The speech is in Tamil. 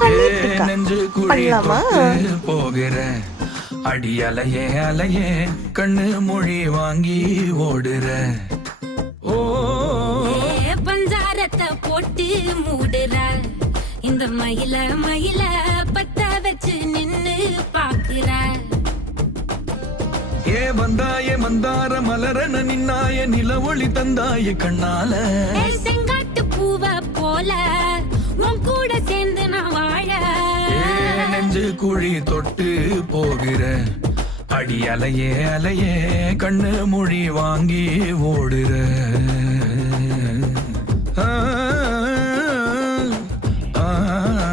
பண்ணிட்டு இருக்கா. நெஞ்சு குழி பண்ணலாமா? தொட்டு போகிறேன் அடி அலையே அலையே கண்ணு மொழி வாங்கி ஓடுற ஓ பஞ்சாரத்தை போட்டு மூடுற இந்த மயில மயில பத்த வச்சு நின்னு பாக்குற ஏ வந்தாய மந்தார மலரன நின்னாய நில ஒளி தந்தாய கண்ணால செங்காட்டு பூவ போல உன் கூட சேர்ந்து நான் வாழ நெஞ்சு குழி தொட்டு போகிற அடி அலையே அலையே கண்ணு மொழி வாங்கி ஓடுற ஆ, ஆ, ஆ.